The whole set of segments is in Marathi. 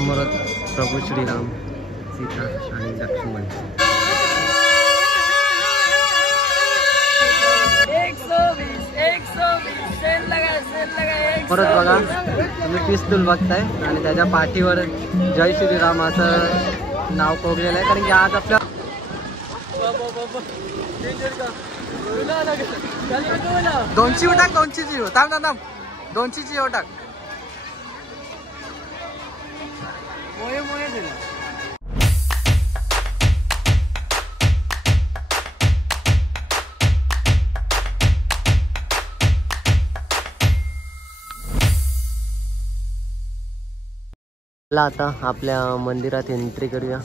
समोरच प्रभू श्रीराम, सीता आणि लक्ष्मण. परत बघा तुम्ही पिस्तूल बघताय आणि त्याच्या पाठीवर जय श्रीराम असं नाव कोरलेलं आहे, कारण की आज आपल्या दोनची टाक, दोनची जीव थांब थांब, दोनची जीव टाक. मोये मोये दिला. आता आपल्या मंदिरात एंट्री करूया.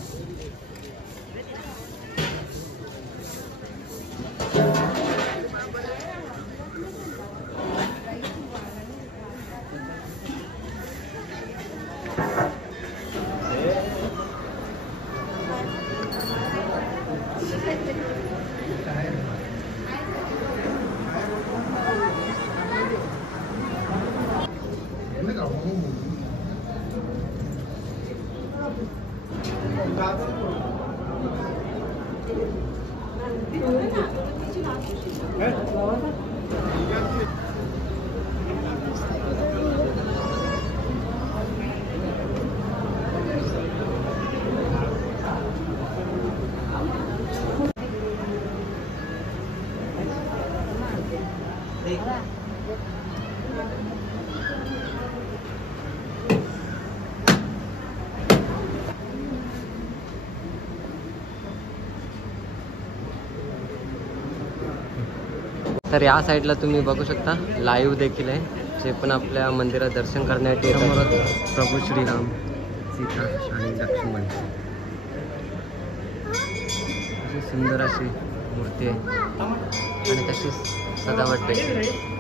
तर या साईडला तुम्ही बघू शकता लाईव्ह देखील आहे, जे पण आपल्या मंदिरात दर्शन करण्यासाठी समोरच प्रभू श्रीराम, सीता आणि लक्ष्मण. अशी सुंदर अशी मूर्ती आहे आणि तशीच सजावट देखील.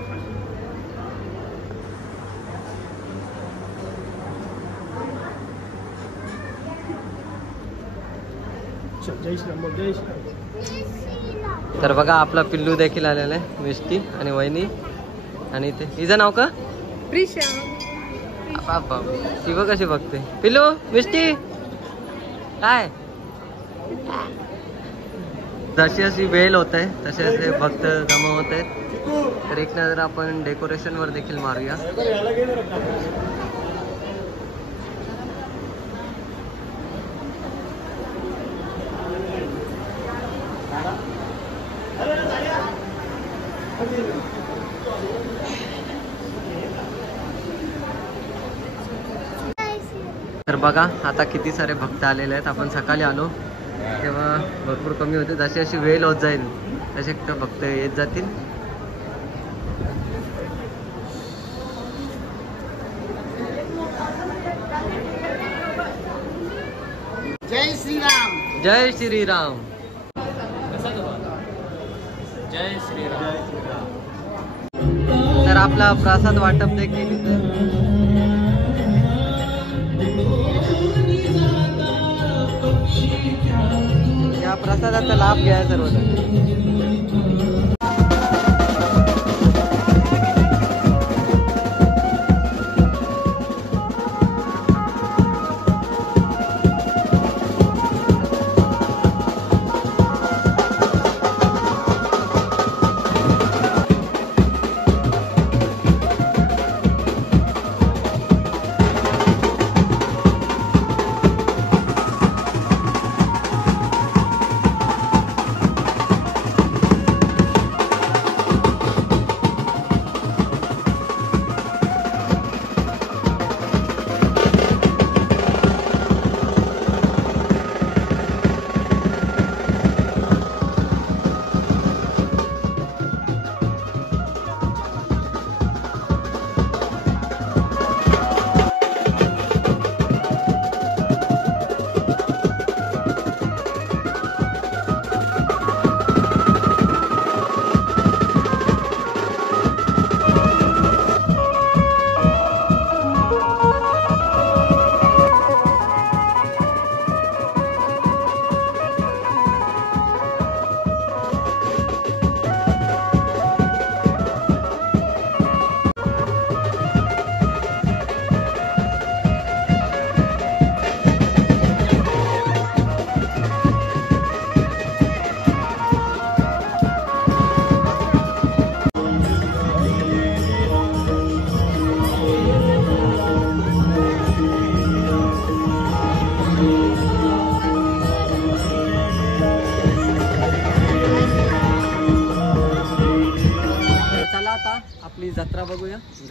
तर बघा आपला पिल्लू देखील आलेला आहे, मिष्टी आणि वहिनी. आणि ते हिचं नाव का? प्रिशा. बाबा ती बघ कशी बघते. पिल्लू, मिष्टी काय? जशी अशी वेल होत आहे तसे असे भक्त जमा होत आहेत. तर एक नजर आपण डेकोरेशन वर देखील मारूया. तर बघा आता किती सारे भक्त आलेले आहेत. आपण सकाळी आलो तेव्हा भरपूर कमी होते. जशी अशी वेळ होत जाईल तसे भक्त येत जातील. जय श्रीराम. जय श्रीराम. जय श्रीराम. तर आपला प्रसाद वाटप देखील इथे. या प्रसादाचा लाभ घ्या सर्वजण.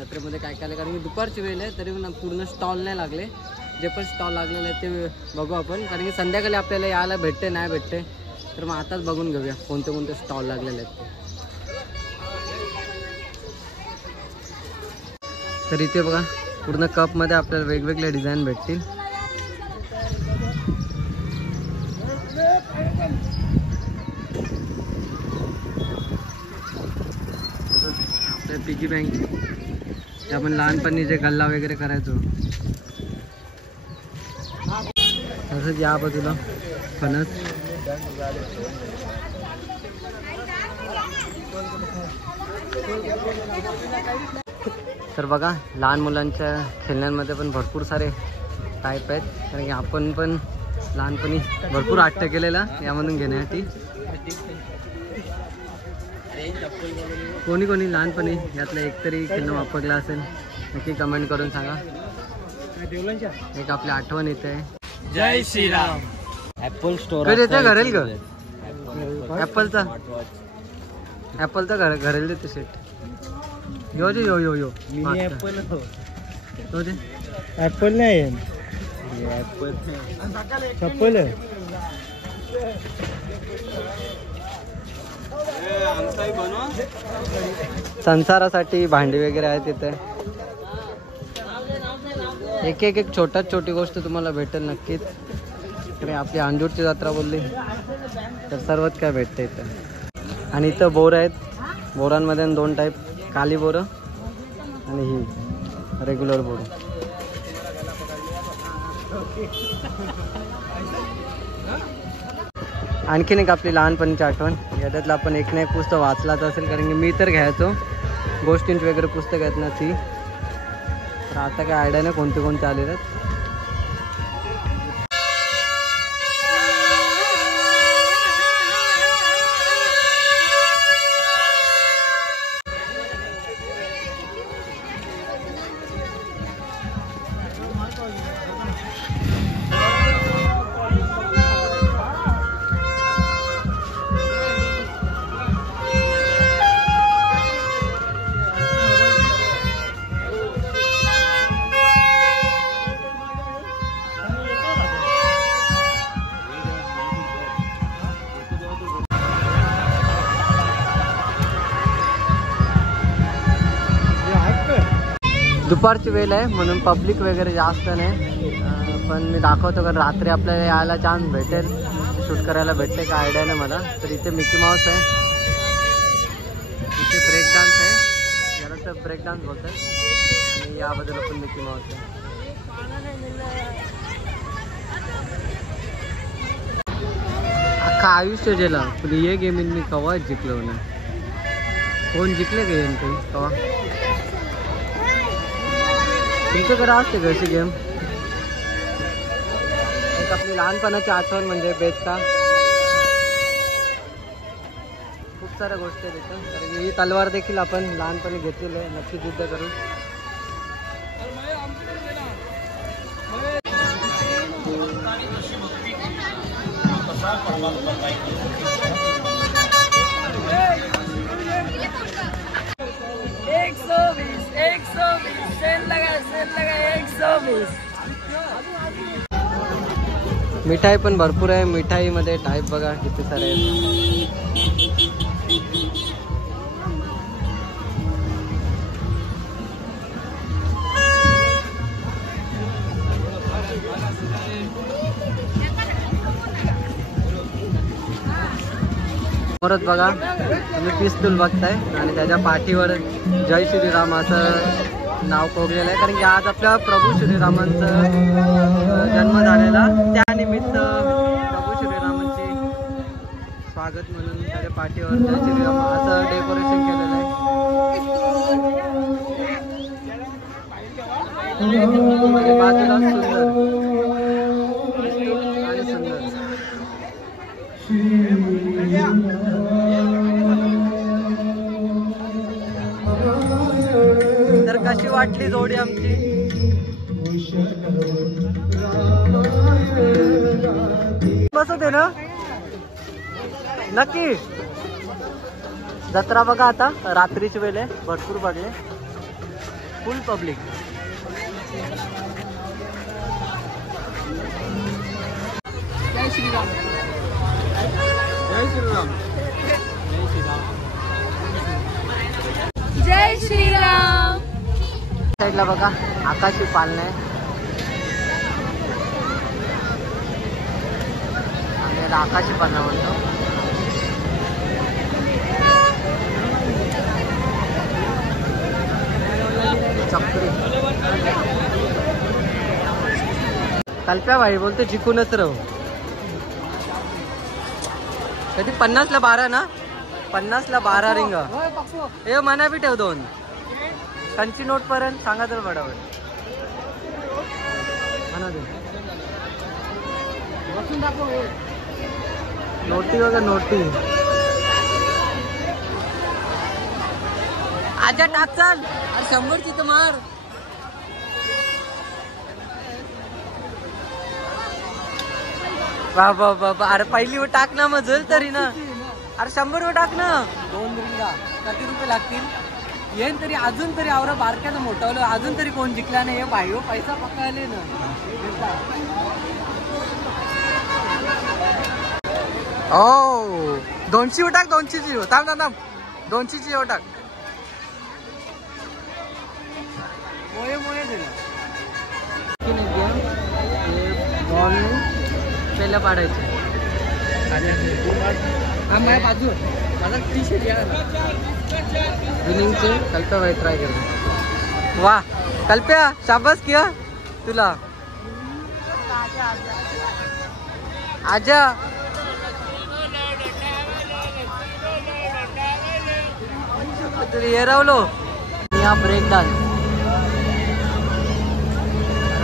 जत्रेमध्ये काय काय, कारण की दुपारची वेळ आहे तरी पण पूर्ण स्टॉल नाही लागले. जे पण स्टॉल लागलेले आहेत ते बघू आपण, कारण की संध्याकाळी आपल्याला यायला भेटते नाही भेटते, तर मग आताच बघून घेऊया कोणते कोणते स्टॉल लागलेले आहेत. तर इथे बघा पूर्ण कपमध्ये आपल्याला वेगवेगळे डिझाईन भेटतील. आपल्या पिगी बँक जे आपण लहानपणी जे गल्ला वगैरे करायचो, तसंच या बाजूला फणस. तर बघा लहान मुलांच्या खेळण्यांमध्ये पण भरपूर सारे टाईप आहेत, कारण की आपण पण लहानपणी भरपूर हट्ट केलेला यामधून घेण्यासाठी. कोणी कोणी लहानपणी यातलं एकतरी खेळणं वापरलं असेल नक्की कमेंट करून सांगा. एक आपली आठवण येते. जय श्रीराम. ऍपल स्टोर येते घरेल ग, ऍपलचा घरेल देते सेट. यो दे यो यो यो ऍपल ऍपल नाही चप्पल. संसारासाठी भांडी वगैरे आहेत तिथे. एक छोटी गोष्ट तुम्हाला भेटेल नक्कीच. आपली अंजूरची जत्रा बोलली तर सर्वच काय भेटतं इथं. आणि इथं बोर आहेत. बोरांमध्ये 2 टाईप, काली बोरं आणि ही रेग्युलर बोरं. आणखीन एक आपली लहानपणीची आठवण. याच्यातलं आपण एक ना एक पुस्तक वाचलाच असेल, कारण की मी तर घ्यायचो गोष्टींची वगैरे पुस्तक आहेत ना ती. तर आता काय आयडिया नाही कोणते कोणते आलेले आहेत. दुपारची वेळ आहे म्हणून पब्लिक वगैरे जास्त नाही, पण मी दाखवतो कारण रात्री आपल्याला यायला चान्स भेटेल, शूट करायला भेटते का आयडिया नाही मला. तर इथे मिकी माऊस आहे, इथे ब्रेक डान्स आहे, याला तर ब्रेक डान्स बोलतात, आणि या बाजूला पण मिकी माऊस आहे. अख्खा आयुष्य गेला पण हे गेमिंग मी कवा जिंकलो ना. कोण जिंकले का यांचे कवा? तुमच्याकडे असते का अशी गेम? एक आपली लहानपणाची आठवण म्हणजे बेस्टा. खूप साऱ्या गोष्टी आहेत इथं, कारण ही तलवार देखील आपण लहानपणी घेतलेली आहे. नक्की युद्ध करू. मिठाई पण भरपूर आहे. मिठाईमध्ये टाईप बघा किती सारे आहेत. परत बघा तुम्ही पिस्तूल बघताय आणि त्याच्या पाठीवर जय श्रीराम असं नाव कोरलेलं आहे, कारण की आज आपल्या प्रभू श्रीरामांचा जन्म झालेला, त्यानिमित्त प्रभू श्रीरामांचे स्वागत म्हणून त्याच्या पाठीवर जय श्रीराम असं डेकोरेशन केलेलं आहे. बाजूला सुंदर आणि सुंदर. तर कशी वाटली जोडी आमची? बसवते ना नक्की. जत्रा बघा आता रात्रीची वेळ आहे, भरपूर बघले. Full public. जय श्रीराम. जय श्रीराम. जय श्रीराम. साईडला बघा आकाशी पालणे आहे. आणि याला आकाशी पालणा म्हणतो. चक्री कल्प्या भाई बोलतो जिंकूनच राहू. कधी 50ला 12 ना. 50ला 12 रिंग. हे मना बी ठेव 2 कंची नोट पर्यंत सांगा तर बडावर म्हणा दे. नोटी बघा नोटी. आजा टाक चाल. अरे 100ची तर मार. बाबा बाबा अरे पहिली व टाक ना मग जल तरी ना. अरे 100 व टाक ना. 2 रिंगा किती रुपये लागतील. येईन तरी अजून तरी आवरा बारक्यानं मोठवलं. अजून तरी कोण जिंकला नाही. हे बायो पैसा पकायले ना. ओ 200 टाक. 200ची थांब थांब थांब. 200ची टाक. मोये मोये दिलं. बॉल पहिल्या पाडायचे. हा माझ्या बाजू माझा टी शर्ट या विनिंगचे कल्प्या भाई ट्राय कर. वा कल्प्या शाबास किया तुला. आजा तुला हे रावलो. या ब्रेक डान्स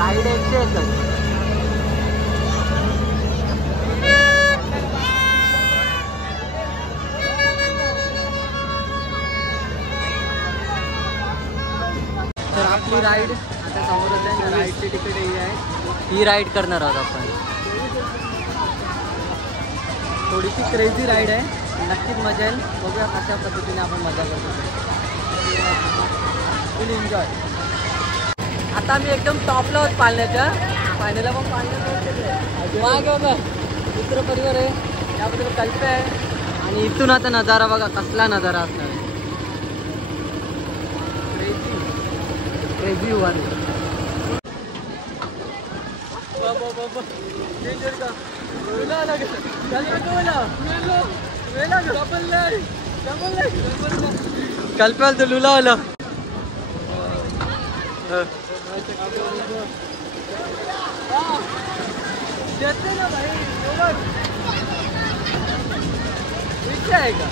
राईड 101. तर आपली राईड आता समोरच आहे. राईडची तिकीट ही आहे. ही राईड करणार आहोत आपण. थोडीशी क्रेझी राईड आहे. नक्कीच मजा येईल. बघूया कशा पद्धतीने आपण मजा करतो. फुल एन्जॉय. आता मी एकदम टॉपला आहोत पाळण्याच्या. पाळण्याला पण पाळण्यात वाघ बघा मित्र परिवार आहे. त्याबद्दल कल्प्या आहे. आणि इथून आता नजारा बघा कसला नजारा असणार. क्रेझी हुआ नहीं. कल्प्या तो लुला वाला. देते ना भाई. इच्छा आहे का.